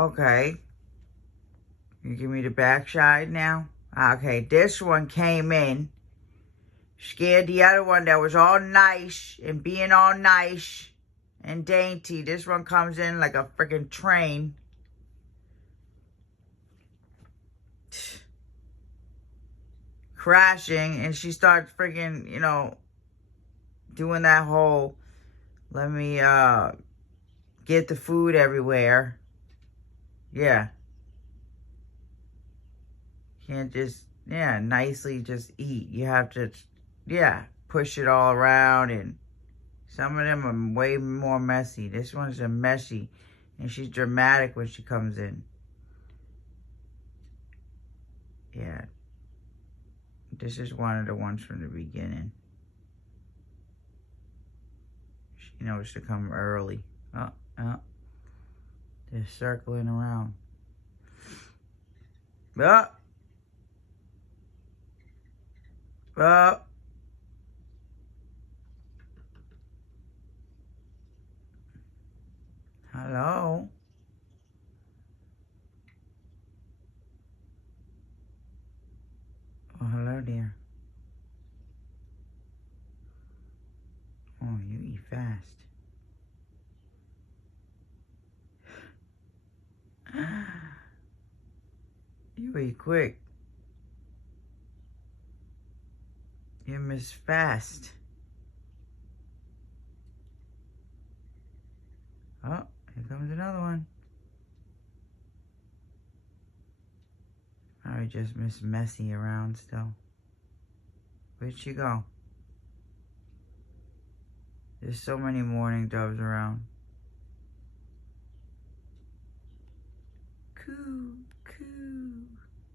Okay. You give me the backside now? Okay, this one came in, scared the other one that was all nice and being all nice and dainty. This one comes in like a freaking train. Crashing, and she starts freaking, doing that whole, let me, get the food everywhere. Yeah. Can't just, nicely just eat. You have to, push it all around, and some of them are way more messy. This one's a messy, and she's dramatic when she comes in. Yeah. This is one of the ones from the beginning. She knows to come early. Oh. They're circling around. Oh. Oh. Hello. Oh, hello there. Oh, you eat fast. You eat quick. You miss fast. Oh, here comes another one. I just miss Messy around still. Where'd she go? There's so many mourning doves around. Coo.